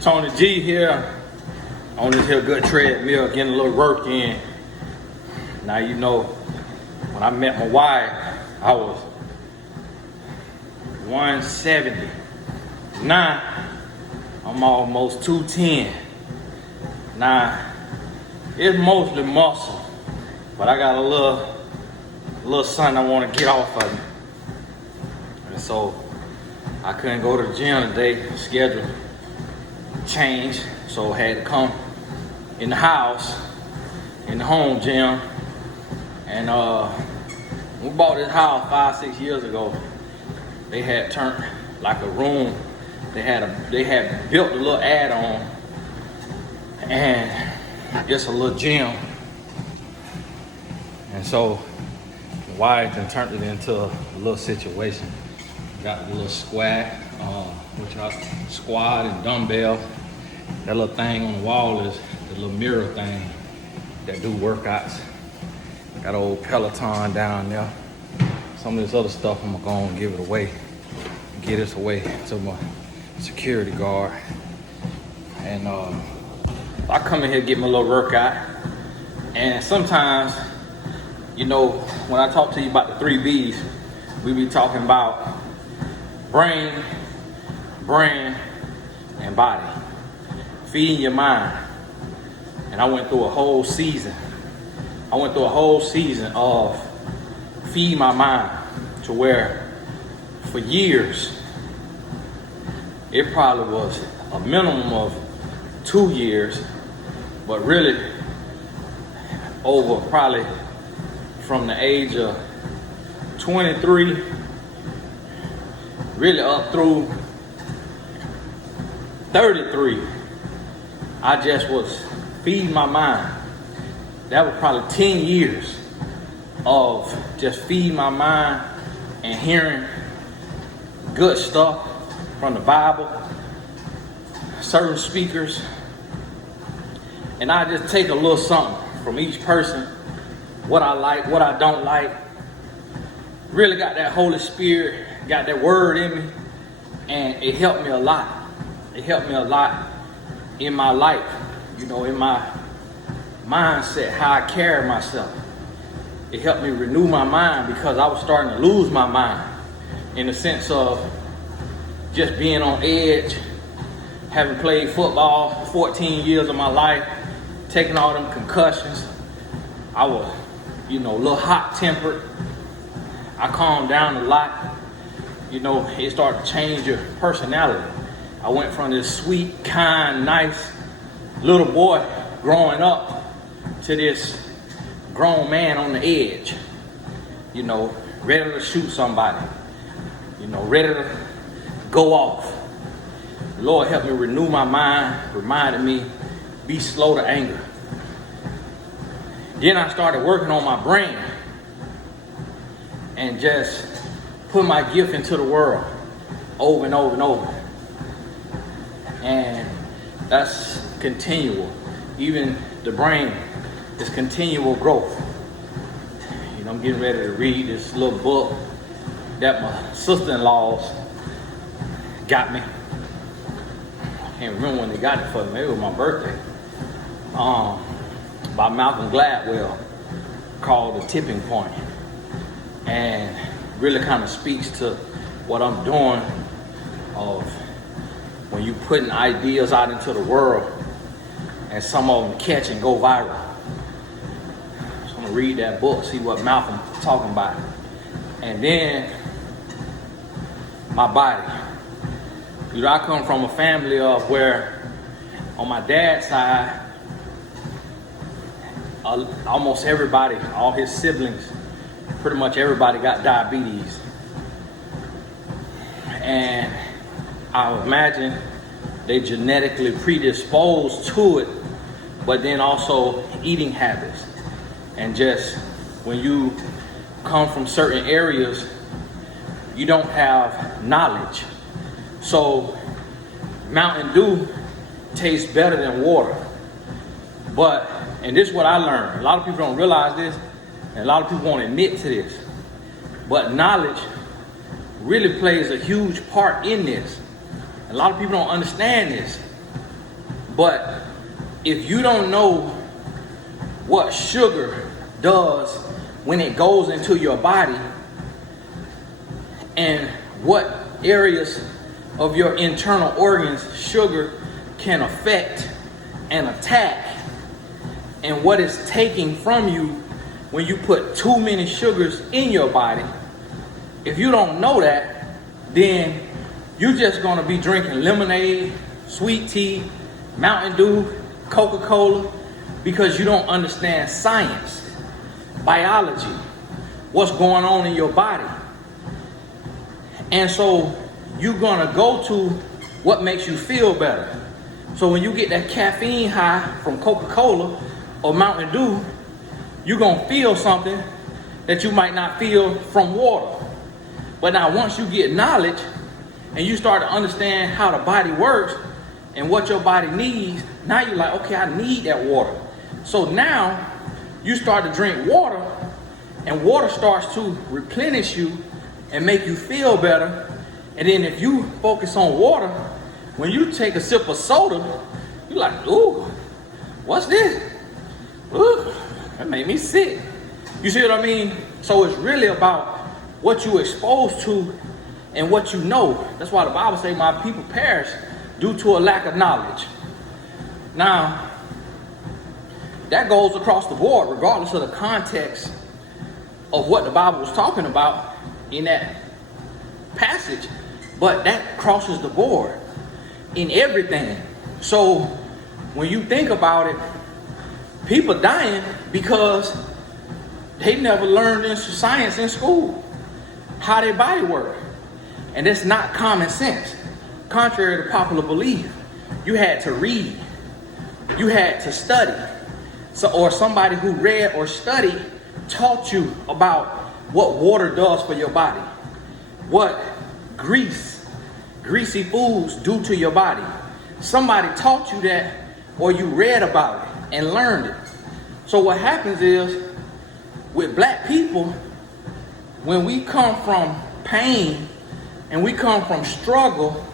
Tony G here on this here good treadmill, getting a little work in. Now you know, when I met my wife, I was 170. Now I'm almost 210. Now it's mostly muscle, but I got a little something I want to get off of me. And so I couldn't go to the gym today, schedule changed, so I had to come in the house, in the home gym. And we bought this house 5-6 years ago. They had turned like a room. They had built a little add-on, and just a little gym. And so my wife then turned it into a little situation. Got the little squat and dumbbell. That little thing on the wall is the little mirror thing that do workouts. Got old Peloton down there. Some of this other stuff I'm gonna give it away. Get this away to my security guard. And I come in here get my little workout. And sometimes, you know, when I talk to you about the 3 B's, we be talking about brain, brand, and body. Feeding your mind. And I went through a whole season. Of feed my mind to where for years, it probably was a minimum of 2 years, but really over probably from the age of 23, really up through 33, I just was feeding my mind. That was probably 10 years of just feeding my mind and hearing good stuff from the Bible, certain speakers, and I just take a little something from each person, what I like, what I don't like. Really got that Holy Spirit, got that word in me, and it helped me a lot. It helped me a lot in my life, you know, in my mindset, how I carry myself. It helped me renew my mind because I was starting to lose my mind in the sense of just being on edge, having played football 14 years of my life, taking all them concussions. I was, you know, a little hot-tempered. I calmed down a lot. You know, it started to change your personality. I went from this sweet, kind, nice little boy growing up to this grown man on the edge, you know, ready to shoot somebody, you know, ready to go off. The Lord helped me renew my mind, reminded me, be slow to anger. Then I started working on my brain and just put my gift into the world over and over and over. And that's continual. Even the brain is continual growth. You know, I'm getting ready to read this little book that my sister-in-laws got me. I can't remember when they got it for me. Maybe it was my birthday. By Malcolm Gladwell, called The Tipping Point. And really kind of speaks to what I'm doing of when you putting ideas out into the world and some of them catch and go viral. So I'm gonna read that book, see what Malcolm's talking about. And then my body. You know, I come from a family of where on my dad's side, almost everybody, all his siblings, pretty much everybody got diabetes. And I imagine they genetically predisposed to it, but then also eating habits. And just when you come from certain areas, you don't have knowledge. So Mountain Dew tastes better than water. But, and this is what I learned. A lot of people don't realize this, and a lot of people won't admit to this. But knowledge really plays a huge part in this. A lot of people don't understand this. But if you don't know what sugar does when it goes into your body and what areas of your internal organs sugar can affect and attack, and what it's taking from you when you put too many sugars in your body, if you don't know that, then you're just going to be drinking lemonade, sweet tea, Mountain Dew, Coca-Cola, because you don't understand science, biology, what's going on in your body. And so you're going to go to what makes you feel better. So when you get that caffeine high from Coca-Cola or Mountain Dew, you're going to feel something that you might not feel from water. But now once you get knowledge and you start to understand how the body works and what your body needs, now you're like, okay, I need that water. So now you start to drink water, and water starts to replenish you and make you feel better. And then if you focus on water, when you take a sip of soda, you're like, ooh, what's this? Ooh, that made me sick. You see what I mean? So it's really about what you exposed to and what you know. That's why the Bible says, my people perish due to a lack of knowledge. Now, that goes across the board, regardless of the context of what the Bible was talking about in that passage. But that crosses the board in everything. So when you think about it, people dying because they never learned in science in school how their body works. And that's not common sense. Contrary to popular belief, you had to read, you had to study. So, or somebody who read or studied taught you about what water does for your body, what greasy foods do to your body. Somebody taught you that, or you read about it and learned it. So what happens is, with black people, when we come from pain and we come from struggle,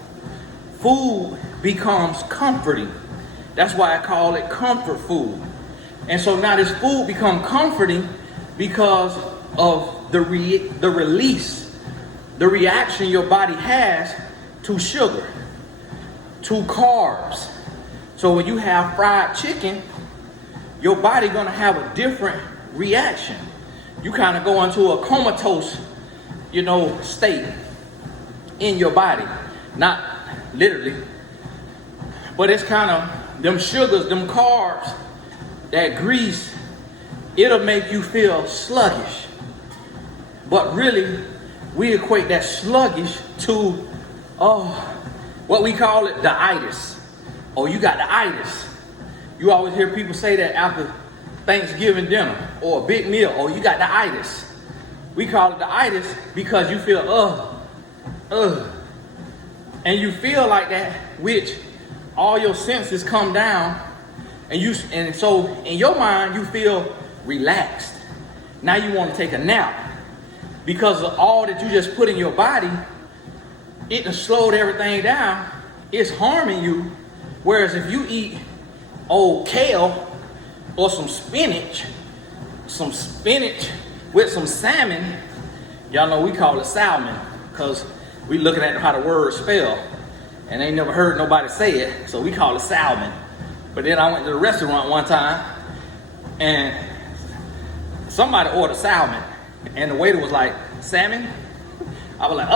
food becomes comforting. That's why I call it comfort food. And so now this food becomes comforting because of the release, the reaction your body has to sugar, to carbs. So when you have fried chicken, your body gonna have a different reaction. You kind of go into a comatose, state in your body. Not literally, but it's kind of them sugars, them carbs, that grease, it'll make you feel sluggish. But really, we equate that sluggish to, what we call it, the itis. Oh, you got the itis. You always hear people say that after Thanksgiving dinner or a big meal. Oh, you got the itis. We call it the itis because you feel, and you feel like that, which all your senses come down, and so in your mind you feel relaxed. Now you want to take a nap because of all that you just put in your body. It has slowed everything down. It's harming you. Whereas if you eat old kale or some spinach with some salmon, y'all know we call it salmon because we looking at how the word spell, and ain't never heard nobody say it, so we call it salmon. But then I went to the restaurant one time, and somebody ordered salmon, and the waiter was like, salmon? I was like,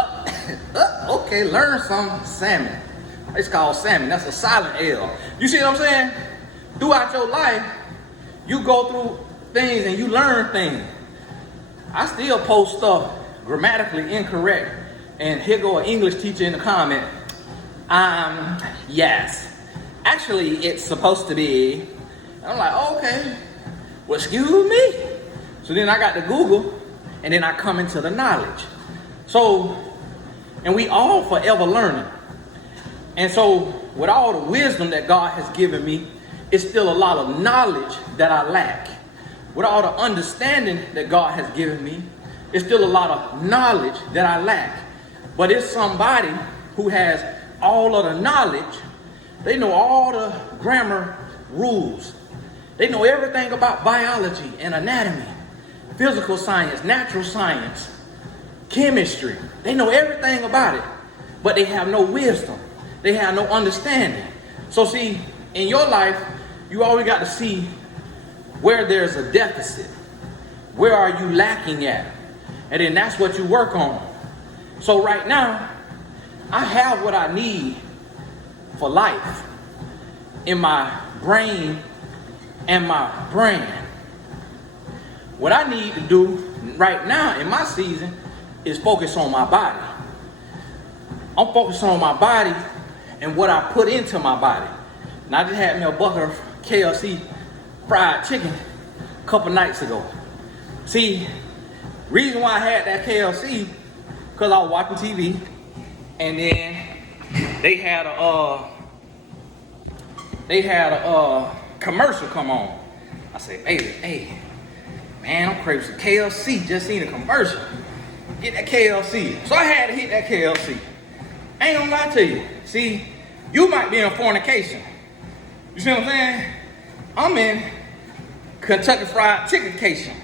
okay, learn some salmon. It's called salmon. That's a silent L. You see what I'm saying? Throughout your life, you go through things and you learn things. I still post stuff grammatically incorrect, and here go an English teacher in the comment. Yes. Actually, it's supposed to be. And I'm like, okay, well, excuse me. So then I got to Google, and then I come into the knowledge. So, and we all forever learning. And so, with all the wisdom that God has given me, it's still a lot of knowledge that I lack. With all the understanding that God has given me, it's still a lot of knowledge that I lack. But it's somebody who has all of the knowledge, They know all the grammar rules. They know everything about biology and anatomy, physical science, natural science, chemistry. They know everything about it, but they have no wisdom. They have no understanding. So see, in your life, you always got to see where there's a deficit. Where are you lacking at? And then that's what you work on. So right now, I have what I need for life in my brain and my brain. What I need to do right now in my season is focus on my body. I'm focusing on my body and what I put into my body. And I just had me a bucket of KFC fried chicken a couple nights ago. See, reason why I had that KFC, because I was watching TV, and then they had a commercial come on. I said, baby, hey, man, I'm craving some KFC. Just seen a commercial. Get that KFC. So I had to hit that KFC. I ain't gonna lie to you. See, you might be in fornication. You see what I'm saying? I'm in Kentucky Fried Chickencation.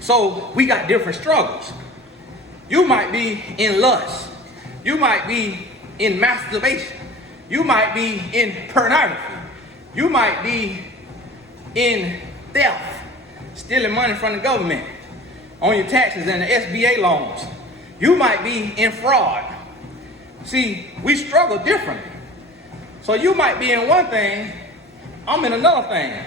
So we got different struggles. You might be in lust. You might be in masturbation. You might be in pornography. You might be in theft, stealing money from the government on your taxes and the SBA loans. You might be in fraud. See, we struggle differently. So you might be in one thing, I'm in another thing.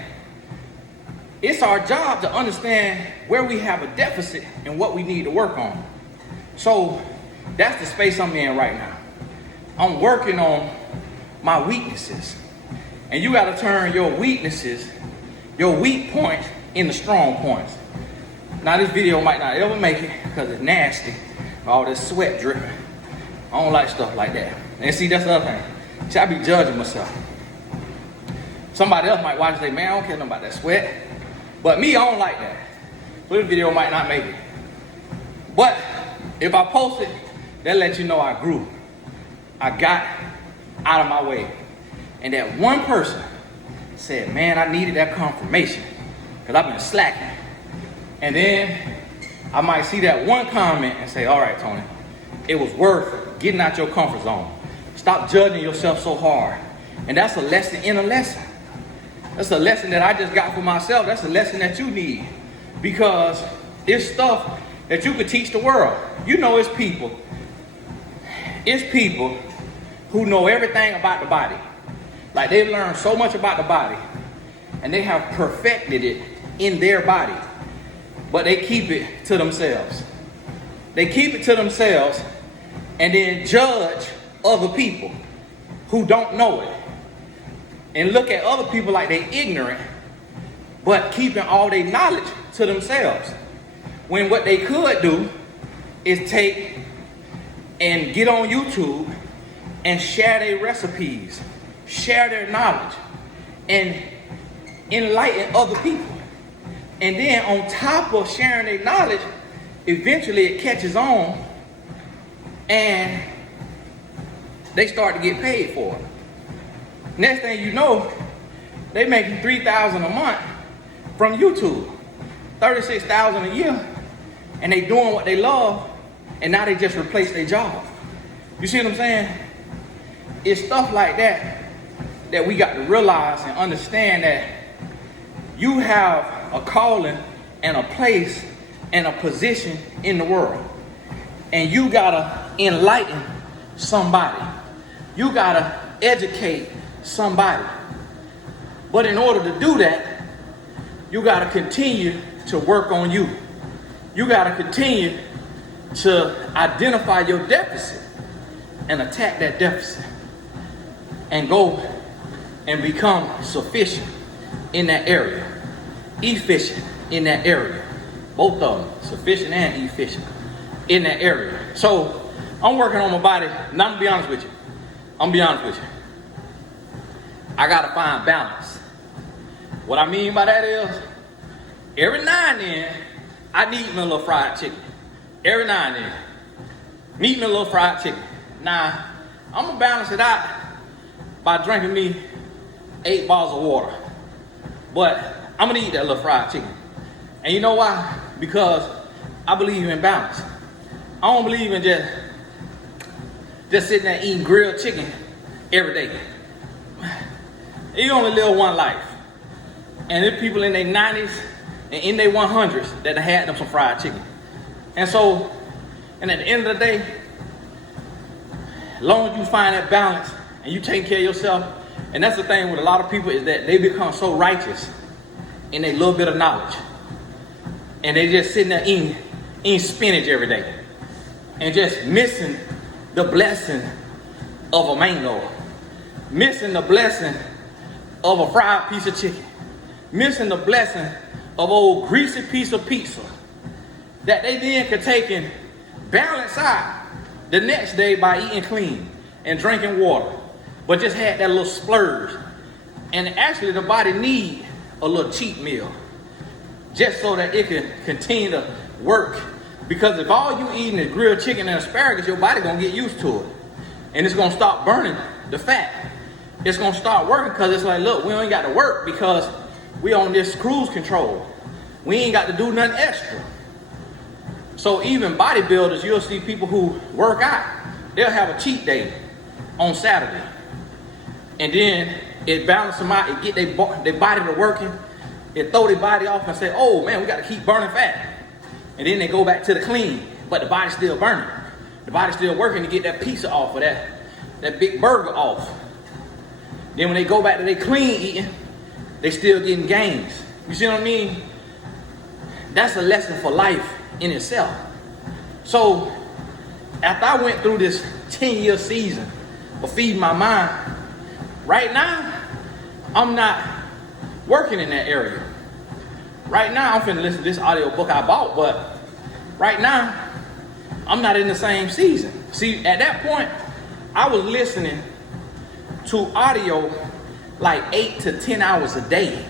It's our job to understand where we have a deficit and what we need to work on. So that's the space I'm in right now. I'm working on my weaknesses. And you gotta turn your weaknesses, your weak points, into strong points. Now this video might not ever make it because it's nasty. All this sweat dripping. I don't like stuff like that. And see, that's the other thing. See, I be judging myself. Somebody else might watch and say, man, I don't care nothing about that sweat. But me, I don't like that. So this video might not make it. But if I post it, that lets you know I grew. I got out of my way. And that one person said, man, I needed that confirmation because I've been slacking. And then I might see that one comment and say, all right, Tony, it was worth getting out your comfort zone. Stop judging yourself so hard. And that's a lesson in a lesson. That's a lesson that I just got for myself. That's a lesson that you need. Because it's stuff that you could teach the world. You know, it's people who know everything about the body. Like they've learned so much about the body and they have perfected it in their body, but they keep it to themselves. They keep it to themselves and then judge other people who don't know it and look at other people like they ignorant, but keeping all their knowledge to themselves. When what they could do is take and get on YouTube and share their recipes, share their knowledge, and enlighten other people. And then on top of sharing their knowledge, eventually it catches on and they start to get paid for it. Next thing you know, they making $3,000 a month from YouTube, $36,000 a year, and they doing what they love, and now they just replace their job. You see what I'm saying? It's stuff like that that we got to realize and understand that you have a calling and a place and a position in the world, and you gotta enlighten somebody. You gotta educate somebody. But in order to do that, you gotta continue to work on you. You gotta continue to identify your deficit and attack that deficit and go and become sufficient in that area, efficient in that area. Both of them, sufficient and efficient in that area. So I'm working on my body. Now I'm gonna be honest with you. I gotta find balance. What I mean by that is, every now and then, I need me a little fried chicken. Every now and then, need me a little fried chicken. Now, I'm gonna balance it out by drinking me 8 bottles of water. But I'm gonna eat that little fried chicken. And you know why? Because I believe in balance. I don't believe in just sitting there eating grilled chicken every day. You only live one life. And there's people in their 90s and in their 100s that have had them some fried chicken. And so, and at the end of the day, as long as you find that balance and you take care of yourself, and that's the thing with a lot of people is that they become so righteous in a little bit of knowledge. And they just sitting there eating spinach every day. And just missing the blessing of a mango. Missing the blessing of a fried piece of chicken. Missing the blessing of old greasy piece of pizza. That they then could take and balance out the next day by eating clean and drinking water. But just had that little splurge. And actually the body need a little cheat meal. Just so that it can continue to work. Because if all you eating is grilled chicken and asparagus, your body gonna get used to it. And it's gonna stop burning the fat. It's gonna start working because it's like, look, we ain't got to work because we on this cruise control. We ain't got to do nothing extra. So even bodybuilders, you'll see people who work out, they'll have a cheat day on Saturday. And then it balances them out, it get their body to working, it throw their body off and say, oh man, we got to keep burning fat. And then they go back to the clean, but the body's still burning. The body's still working to get that pizza off or that big burger off. Then when they go back to their clean eating, they still getting gains. You see what I mean? That's a lesson for life in itself. So after I went through this 10-year season of feeding my mind, right now, I'm not working in that area. Right now, I'm finna listen to this audio book I bought, but right now, I'm not in the same season. See, at that point, I was listening to audio like 8 to 10 hours a day.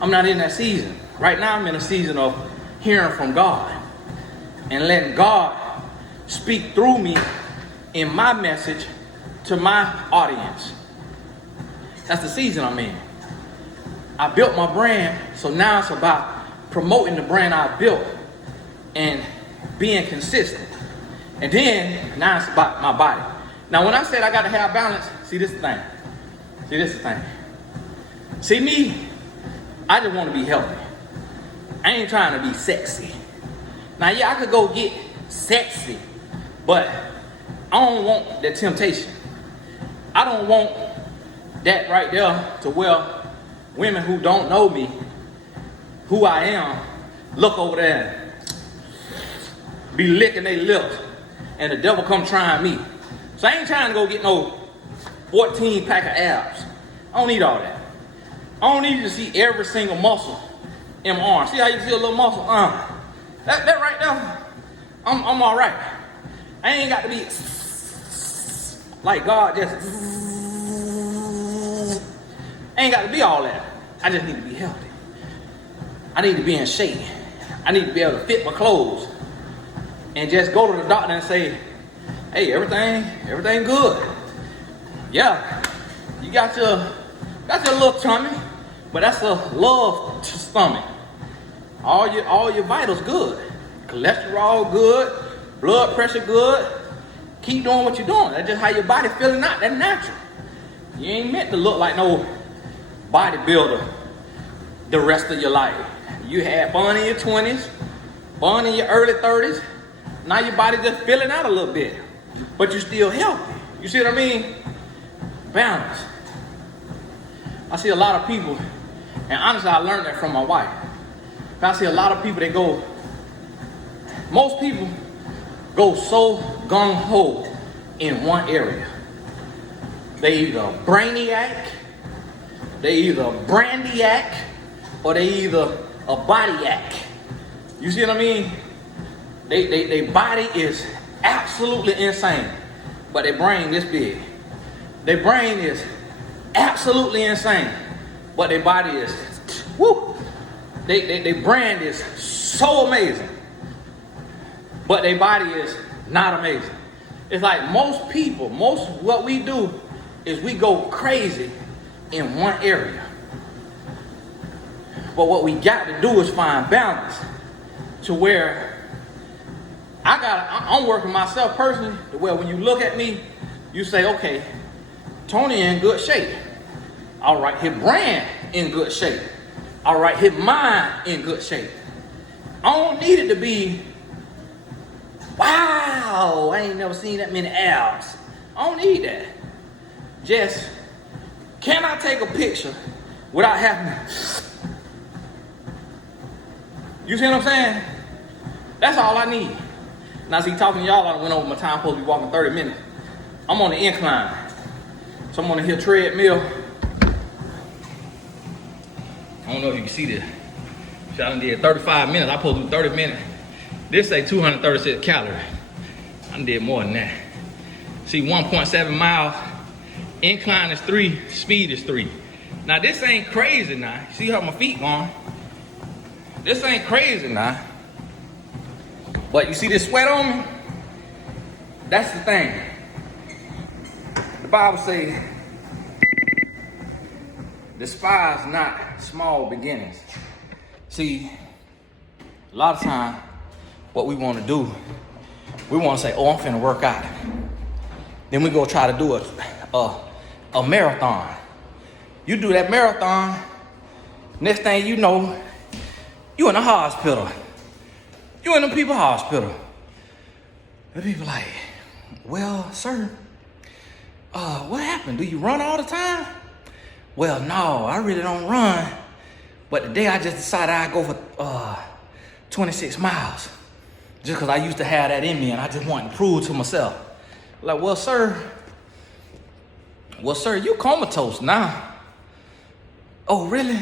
I'm not in that season. Right now, I'm in a season of hearing from God and letting God speak through me in my message to my audience. That's the season I'm in. I built my brand, so now it's about promoting the brand I built and being consistent. And then, now it's about my body. Now, when I said I got to have balance, see this is the thing. See, this is the thing. See me, I just want to be healthy. I ain't trying to be sexy. Now, yeah, I could go get sexy, but I don't want that temptation. I don't want that right there to where women who don't know me, who I am, look over there and be licking their lips and the devil come trying me. So I ain't trying to go get no 14 pack of abs. I don't need all that. I don't need to see every single muscle in my arm. See how you see a little muscle? That right there, I'm all right. I ain't got to be like God just. I ain't got to be all that. I just need to be healthy. I need to be in shape. I need to be able to fit my clothes and just go to the doctor and say, hey, everything good. Yeah, you got your little tummy, but that's a love stomach. All your vitals good. Cholesterol good, blood pressure good. Keep doing what you're doing. That's just how your body feeling out. That's natural. You ain't meant to look like no bodybuilder the rest of your life. You had fun in your 20s, fun in your early 30s. Now your body just filling out a little bit, but you're still healthy. You see what I mean? Balance. I see a lot of people, and honestly, I learned that from my wife. I see a lot of people, most people go so gung-ho in one area. They either brainiac, they either brandiac, or they either a bodyac. You see what I mean? They body is absolutely insane, but their brain this big. Their brain is absolutely insane, but their body is, woo. Their brand is so amazing, but their body is not amazing. It's like most what we do is we go crazy in one area. But what we got to do is find balance to where I'm working myself personally, to where when you look at me, you say, okay, Tony in good shape. All right, his brand in good shape. All right, his mind in good shape. I don't need it to be, wow, I ain't never seen that many abs. I don't need that. Just, can I take a picture without having to, you see what I'm saying? That's all I need. Now see, talking to y'all, I went over my time, supposed to be walking 30 minutes. I'm on the incline. So I'm on the hill treadmill. I don't know if you can see this. I done did 35 minutes. I supposed to do 30 minutes. This say 236 calories. I done did more than that. See, 1.7 miles. Incline is 3. Speed is 3. Now this ain't crazy now. See how my feet going? This ain't crazy now. But you see this sweat on me? That's the thing. The Bible says, despise not small beginnings. See, a lot of time, what we want to do, we want to say, oh, I'm finna work out. Then we go try to do a marathon. You do that marathon, next thing you know, you in the hospital. You in the people's hospital. The people like, well, sir, what happened? Do you run all the time? Well, no, I really don't run. But today I just decided I'd go for 26 miles. Just because I used to have that in me and I just wanted to prove to myself. Like, well, sir, you comatose now. Oh, really?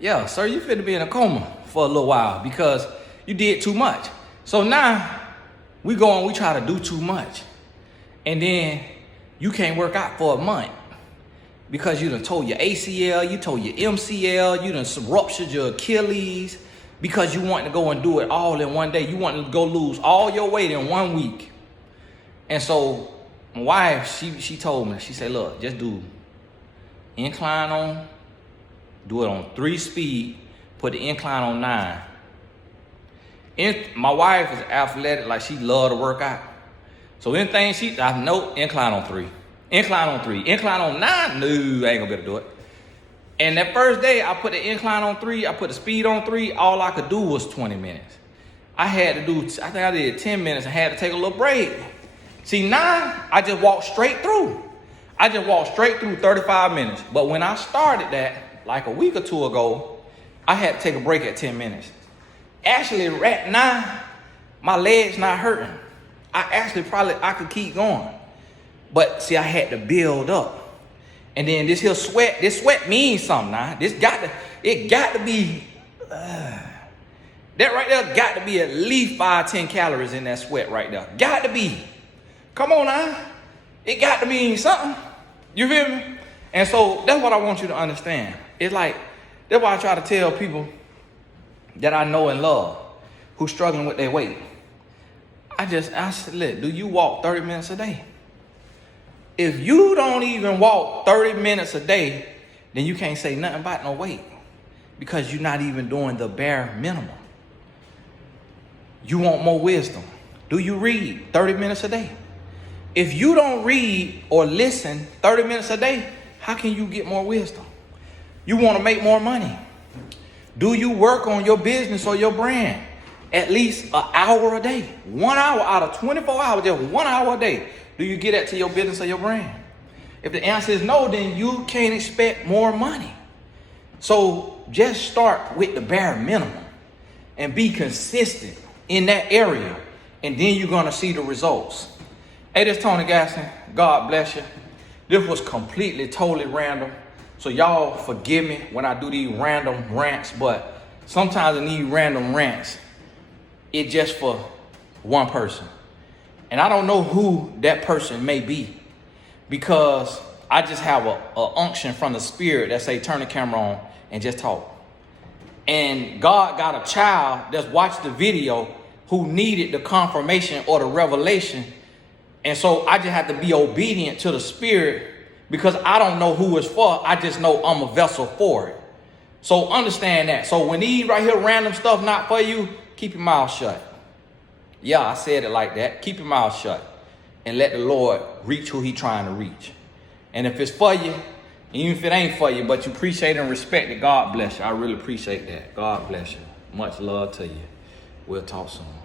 Yeah, sir, you finna be in a coma for a little while because you did too much. So now we try to do too much. And then you can't work out for a month because you done told your ACL, you told your MCL, you done ruptured your Achilles because you want to go and do it all in one day. You want to go lose all your weight in 1 week. And so my wife, she told me, she said, look, just do incline on, do it on 3 speed, put the incline on 9. My wife is athletic, like she love to work out. So anything I know, incline on 3. Incline on 3. Incline on 9, no, I ain't gonna be able to do it. And that first day, I put the incline on 3, I put the speed on 3, all I could do was 20 minutes. I had to do, I think I did 10 minutes and had to take a little break. See, now, I just walked straight through. I just walked straight through 35 minutes. But when I started that, like a week or two ago, I had to take a break at 10 minutes. Actually, right now, my legs not hurting. I could keep going. But see, I had to build up. And then this sweat means something now. It got to be, that right there got to be at least 5-10 calories in that sweat right there. Got to be. Come on now. It got to mean something. You feel me? And so that's what I want you to understand. It's like, that's why I try to tell people that I know and love who's struggling with their weight. I said, look, do you walk 30 minutes a day? If you don't even walk 30 minutes a day, then you can't say nothing about no weight because you're not even doing the bare minimum. You want more wisdom. Do you read 30 minutes a day? If you don't read or listen 30 minutes a day, how can you get more wisdom? You want to make more money. Do you work on your business or your brand at least an hour a day? 1 hour out of 24 hours, just 1 hour a day. Do you get that to your business or your brand? If the answer is no, then you can't expect more money. So just start with the bare minimum and be consistent in that area, and then you're going to see the results. Hey, this is Tony Gaskins. God bless you. This was completely, totally random. So y'all forgive me when I do these random rants, but sometimes in these random rants, it's just for one person. And I don't know who that person may be because I just have a unction from the spirit that say, turn the camera on and just talk. And God got a child that's watched the video who needed the confirmation or the revelation. And so I just have to be obedient to the spirit because I don't know who it's for. I just know I'm a vessel for it. So understand that. So when these right here random stuff not for you, keep your mouth shut. Yeah, I said it like that. Keep your mouth shut and let the Lord reach who he trying to reach. And if it's for you, even if it ain't for you, but you appreciate and respect it, God bless you. I really appreciate that. God bless you. Much love to you. We'll talk soon.